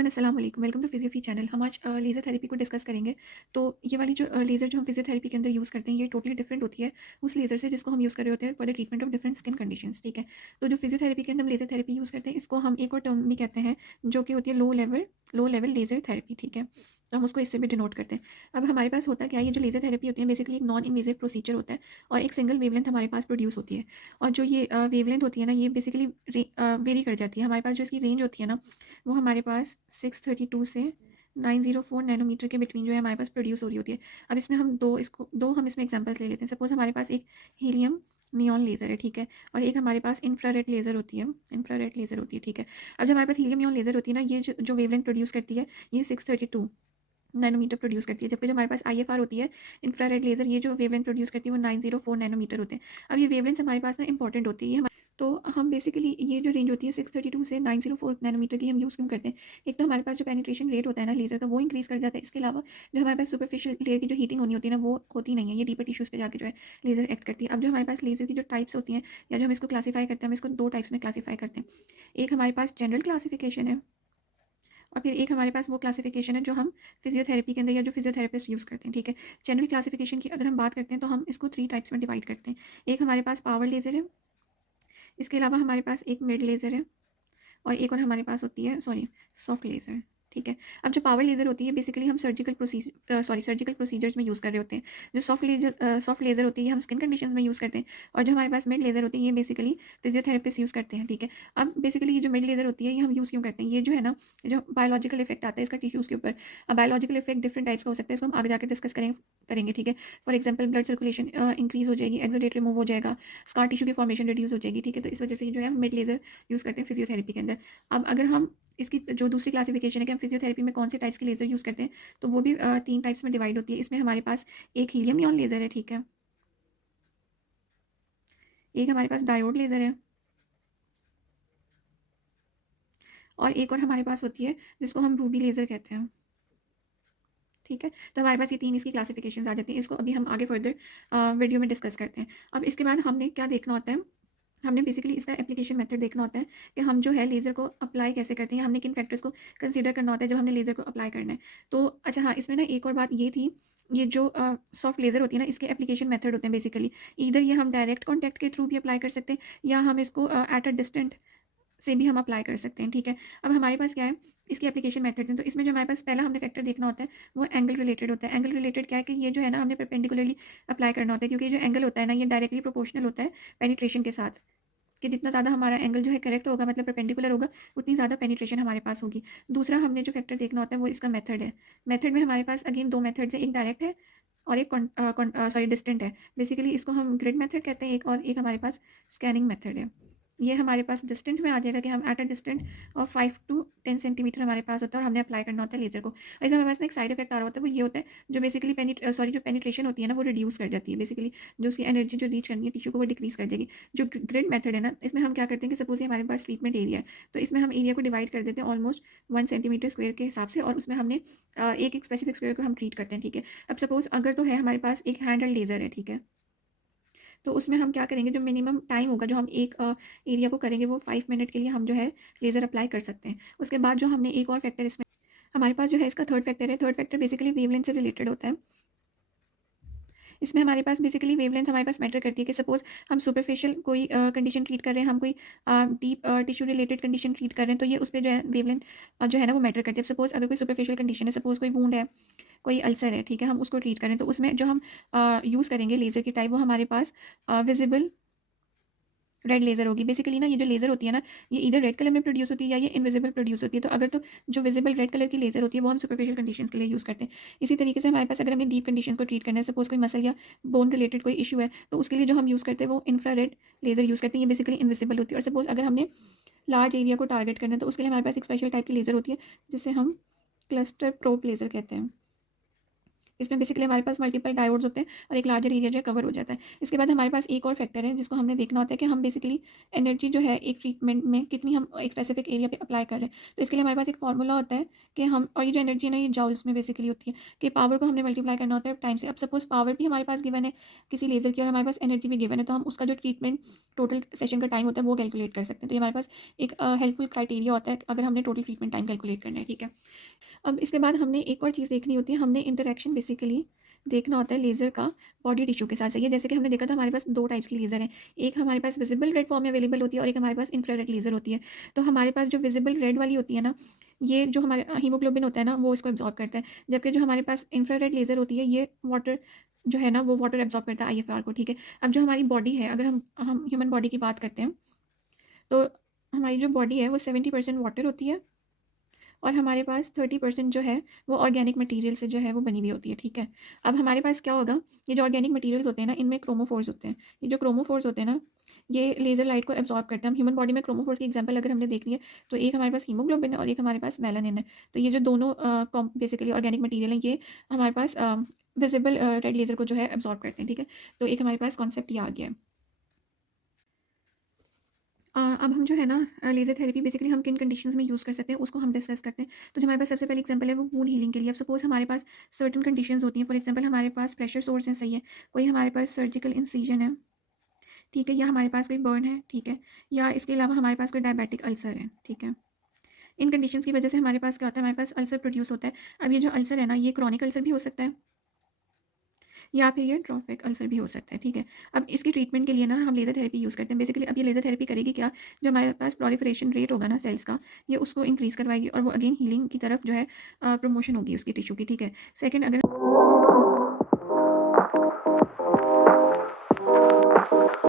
Everyone अस्सलाम वालेकुम welcome to फिजियोफी channel. हम आज लेज़र थेरेपी को डिस्कस करेंगे। तो ये वाली जो लेज़र जो हम फिजियोथेरेपी के अंदर यूज़ करते हैं ये टोटली डिफरेंट होती है उस लेज़र से जिसको हम यूज़ कर रहे होते हैं for the treatment of different skin conditions. ठीक है, तो जो फिजियोथेरेपी के अंदर हम लेज़र थेरेपी यूज़ करते हैं इसको हम एक और टर्म भी कहते हैं जो कि होती है लो लेवल लेज़र थेरेपी। ठीक है, तो हम उसको इससे भी डिनोट करते हैं। अब हमारे पास होता क्या है, ये जो लेज़र थेरेपी होती है बेसिकली एक नॉन इन्वेजिव प्रोसीजर होता है और एक सिंगल वेवलेंथ हमारे पास प्रोड्यूस होती है। और जो ये वेवलेंथ होती है ना, ये बेसिकली वेरी कर जाती है। हमारे पास जो इसकी रेंज होती है ना, वो हमारे पास 632 से 904 नैनोमीटर के बिटवीन जो है हमारे पास प्रोड्यूस हो रही होती है। अब इसमें हम दो हम इसमें एग्जांपल्स ले लेते हैं। सपोज हमारे पास एक हीलियम नियॉन लेज़र है, ठीक है, और एक हमारे पास इंफ्रारेड लेज़र होती है। ठीक है। अब जो हमारे पास हीलियम नियॉन लेज़र होती है ना, ये जो वेवलेंथ प्रोड्यूस करती है ये 632 नैनोमीटर प्रोड्यूस करती है, जबकि जो हमारे पास आईएफआर होती है इंफ्रारेड लेज़र, ये जो वेवलेंथ प्रोड्यूस करती है वो 904 नैनोमीटर होते हैं। अब ये वेवलेंथ हमारे पास ना इंपॉर्टेंट होती है। तो हम बेसिकली ये जो रेंज होती है 632 से 904 नैनोमीटर की हम यूज़ क्यों करते हैं? एक तो हमारे पास जो पेनिट्रेशन रेट होता है ना लेज़र का, वो इंक्रीज़ कर जाता है। इसके अलावा जो हमारे पास सुपरफिशियल लेयर की जो हीटिंग होनी होती है ना, वो होती नहीं है। ये डीपर टिश्यूज़ पे जाके जो है लेज़र एक्ट करती है। अब जो हमारे पास लेज़र की जो टाइप्स होती हैं या जो हम इसको क्लासीफाई करते हैं, हम इसको दो टाइप्स में क्लासीफाई करते हैं। एक हमारे पास जनरल क्लासिफिकेशन है और फिर एक हमारे पास वो क्लासिफिकेशन है जो हम फिजियोथेरेपी के अंदर या जो फिजियोथेरेपिस्ट यूज़ करते हैं। ठीक है, जनरल क्लासिफिकेशन की अगर हम बात करते हैं तो हम इसको 3 टाइप्स में डिवाइड करते हैं। एक हमारे पास पावर लेज़र है, इसके अलावा हमारे पास एक मिड लेज़र है और एक और हमारे पास होती है सॉफ्ट लेज़र। ठीक है, अब जो पावर लेज़र होती है बेसिकली हम सर्जिकल प्रोसीजर्स में यूज़ कर रहे होते हैं। जो सॉफ्ट लेज़र होती है ये हम स्किन कंडीशंस में यूज़ करते हैं और जो हमारे पास मिड लेज़र होती है ये बेसिकली फिजियोथेरेपिस्ट यूज़ करते हैं। ठीक है, अब बेसिकली ये जो मिड लेज़र होती है ये हम यूज़ क्यों करते हैं? ये जो है ना, जो बायोलॉजिकल इफेक्ट आता है इसका टिश्यूज़ के ऊपर। अब बायोलॉजिकल इफेक्ट डिफरेंट टाइप्स का हो सकता है, इसको हम आगे जाकर डिस्कस करेंगे। ठीक है, for example blood circulation increase हो जाएगी, एक्सोडेट रिमूव हो जाएगा, स्कार टिश्यू की फॉर्मेशन रिड्यूस हो जाएगी। ठीक है, तो इस वजह से जो है मिड लेज़र यूज़ करते हैं फिजियोथेरेपी के अंदर। अब अगर हम इसकी जो दूसरी क्लासिफिकेशन है कि हम फिजियोथेरेपी में कौन से टाइप्स के लेज़र यूज़ करते हैं, तो वो भी 3 टाइप्स में डिवाइड होती है। इसमें हमारे पास एक हीलियम नियॉन लेज़र है, ठीक है, एक हमारे पास डायोड लेज़र है और एक और हमारे पास होती है जिसको हम रूबी लेज़र कहते हैं। ठीक है, तो हमारे पास ये 3 इसकी क्लासिफिकेशंस आ जाती हैं। इसको अभी हम आगे फर्दर वीडियो में डिस्कस करते हैं। अब इसके बाद हमने क्या देखना होता है, हमने बेसिकली इसका एप्लीकेशन मेथड देखना होता है कि हम जो है लेज़र को अप्लाई कैसे करते हैं, हमने किन फैक्टर्स को कंसीडर करना होता है जब हमने लेज़र को अप्लाई करना है। तो अच्छा हाँ, इसमें ना एक और बात ये थी, ये जो सॉफ्ट लेज़र होती है ना, इसके एप्लीकेशन मेथड होते हैं बेसिकली। ईदर ये हम डायरेक्ट कॉन्टैक्ट के थ्रू भी अप्लाई कर सकते हैं या हम इसको एट अ डिस्टेंट से भी हम अप्लाई कर सकते हैं। ठीक है, अब हमारे पास क्या है, इसकी एप्लीकेशन मेथड्स हैं। तो इसमें जो हमारे पास पहला हमने फैक्टर देखना होता है वो एंगल रिलेटेड होता है। एंगल रिलेटेड क्या है कि ये जो है ना, हमने परपेंडिकुलरली अप्लाई करना होता है, क्योंकि जो एंगल होता है ना ये डायरेक्टली प्रोपोर्शनल होता है पेनिट्रेशन के साथ, कि जितना ज़्यादा हमारा एंगल जो है करेक्ट होगा, मतलब परपेंडिकुलर होगा, उतनी ज़्यादा पेनिट्रेशन हमारे पास होगी। दूसरा हमने जो फैक्टर देखना होता है वो इसका मेथड है। मेथड में हमारे पास अगेन दो मेथड्स हैं, एक डायरेक्ट है और एक डिस्टेंट है। बेसिकली इसको हम ग्रिड मेथड कहते हैं, एक और एक हमारे पास स्कैनिंग मेथड है। ये हमारे पास डिस्टेंट में आ जाएगा कि हम एट अ डिस्टेंट और 5 टू 10 सेंटीमीटर हमारे पास होता है और हमने अप्लाई करना होता है लेज़र को। और इसमें हमारे पास ना एक साइड इफेक्ट आ रहा होता है, वो ये होता है जो बेसिकली जो पेनिट्रेशन होती है ना वो रिड्यूस कर जाती है। बेसिकली जो उसकी एनर्जी जो रीच करनी है टिश्यू को वो डिक्रीज कर देगी। जो ग्रिड मेथड है ना, इसमें हम क्या करते हैं कि सपोज ये हमारे पास ट्रीटमेंट एरिया है, तो इसमें हम एरिया को डिवाइड कर देते हैं ऑलमोस्ट 1 सेंटीमीटर स्क्वायर के हिसाब से और उसमें हमने एक एक स्पेसिफिक स्क्वायर को हम ट्रीट करते हैं। ठीक है, अब सपोज अगर तो है हमारे पास एक हैंड हेल्ड लेज़र है, ठीक है, तो उसमें हम क्या करेंगे, जो मिनिमम टाइम होगा जो हम एक एरिया को करेंगे वो 5 मिनट के लिए हम जो है लेज़र अप्लाई कर सकते हैं। उसके बाद जो हमने एक और फैक्टर इसमें हमारे पास जो है इसका थर्ड फैक्टर है। थर्ड फैक्टर बेसिकली वेवलेंथ से रिलेटेड होता है। इसमें हमारे पास बेसिकली वेवलेंथ हमारे पास मैटर करती है कि सपोज़ हम सुपरफिशियल कोई कंडीशन ट्रीट कर रहे हैं, हम कोई deep tissue related condition treat कर रहे हैं, तो ये उस पे जो है वेवलेंथ जो है ना वो मैटर करती है। सपोज़ अगर कोई सुपरफिशियल कंडीशन है, सपोज़ कोई वुंड है, कोई अल्सर है, ठीक है, हम उसको ट्रीट करें, तो उसमें जो हम यूज़ करेंगे लेज़र की टाइप वो हमारे पास विजिबल रेड लेज़र होगी। बेसिकली ना ये जो लेज़र होती है ना, ये इधर रेड कलर में प्रोड्यूस होती है या ये इनविजिबल प्रोड्यूस होती है। तो अगर तो जो विजिबल रेड कलर की लेज़र होती है वो हम सुपरफिशियल कंडीशंस के लिए यूज़ करते हैं। इसी तरीके से हमारे पास अगर हमें डीप कंडीशंस को ट्रीट करना है, सपोज़ कोई मसल या बोन रिलेटेड कोई इशू है, तो उसके लिए जो हम यूज़ करते हैं वो इंफ्रारेड लेज़र यूज़ करते हैं। ये बेसिकली इनविजिबल होती है। और सपोज़ अगर हमने लार्ज एरिया को टारगेट करना है तो उसके लिए हमारे पास एक स्पेशल टाइप की लेज़र होती है जिसे हम क्लस्टर प्रोब लेज़र कहते हैं। इसमें बेसिकली हमारे पास मल्टीपल डायोड्स होते हैं और एक लार्जर एरिया जो है कवर हो जाता है। इसके बाद हमारे पास एक और फैक्टर है जिसको हमने देखना होता है कि हम बेसिकली एनर्जी जो है एक ट्रीटमेंट में कितनी हम एक स्पेसिफिक एरिया पे अप्लाई कर रहे हैं। तो इसके लिए हमारे पास एक फार्मूला होता है कि हम, और ये जो एनर्जी है ना ये जॉल्स में बेसिकली होती है कि पावर को हमने मल्टीप्लाई करना होता है टाइम से। अब सपोज पावर भी हमारे पास गिवन है किसी लेज़र की और हमारे पास एनर्जी भी गिवन है, तो हम उसका जो ट्रीटमेंट टोटल सेशन का टाइम होता है वो कैलकुलेट कर सकते हैं। तो ये हमारे पास एक हेल्पफुल क्राइटेरिया होता है अगर हमने टोटल ट्रीटमेंट टाइम कैलकुलेट करना है, ठीक है। अब इसके बाद हमने एक और चीज़ देखनी होती है, हमने इंटरेक्शन बेसिकली देखना होता है लेज़र का बॉडी टिश्यू के साथ। सही है, जैसे कि हमने देखा था हमारे पास 2 टाइप्स की लेज़र है। एक हमारे पास विजिबल रेड फॉर्म में अवेलेबल होती है और एक हमारे पास इंफ्रारेड लेज़र होती है। तो हमारे पास जो विजिबल रेड वाली होती है ना, ये जो हमारे हीमोग्लोबिन होता है ना वो इसको एब्ज़ॉर्ब करता है। जबकि जो हमारे पास इंफ्रारेड लेज़र होती है ये वाटर जो है ना वो वाटर एब्ज़ॉर्ब करता है आईएफआर को, ठीक है। अब जो हमारी बॉडी है, अगर हम ह्यूमन बॉडी की बात करते हैं, तो हमारी जो बॉडी है वो 70% वाटर होती है और हमारे पास 30% जो है वो ऑर्गेनिक मटेरियल से जो है वो बनी हुई होती है, ठीक है। अब हमारे पास क्या होगा, ये जो ऑर्गेनिक मटेरियल्स होते हैं ना इनमें क्रोमोफोर्स होते हैं। ये जो क्रोमोफोर्स होते हैं ना ये लेज़र लाइट को एब्जॉर्ब करते हैं। हम ह्यूमन बॉडी में क्रोमोफोर्स की एग्जांपल अगर हमने देखनी है तो एक हमारे पास हीमोग्लोबिन है और एक हमारे पास मेलानिन है। तो ये जो दोनों बेसिकली ऑर्गेनिक मटीरियल हैं ये हमारे पास विजिबल रेड लेज़र को जो है एब्जॉर्ब करते हैं, ठीक है। तो एक हमारे पास कॉन्सेप्ट ये आ गया है। अब हम जो है ना लेज़र थेरेपी बेसिकली हम किन कंडीशंस में यूज़ कर सकते हैं उसको हम डिस्कस करते हैं। तो जो हमारे पास सबसे पहले एग्जांपल है वो वूंड हीलिंग के लिए। अब सपोज़ हमारे पास सर्टेन कंडीशंस होती हैं, फॉर एग्जांपल हमारे पास प्रेशर सोर्स है, सही है, कोई हमारे पास सर्जिकल इंसिजन है, ठीक है, या हमारे पास कोई बर्न है, ठीक है, या इसके अलावा हमारे पास कोई डायबिटिक अल्सर है, ठीक है। इन कंडीशंस की वजह से हमारे पास क्या होता है, हमारे पास अल्सर प्रोड्यूस होता है। अब ये जो अल्सर है ना ये क्रॉनिक अल्सर भी हो सकता है या फिर ये ट्रॉफिक अल्सर भी हो सकता है, ठीक है। अब इसकी ट्रीटमेंट के लिए ना हम लेज़र थेरेपी यूज़ करते हैं। बेसिकली अब ये लेज़र थेरेपी करेगी क्या, जो हमारे पास प्रोलिफरेशन रेट होगा ना सेल्स का ये उसको इंक्रीज़ करवाएगी और वो अगेन हीलिंग की तरफ जो है प्रमोशन होगी उसकी टिश्यू की, ठीक है। सेकंड, अगर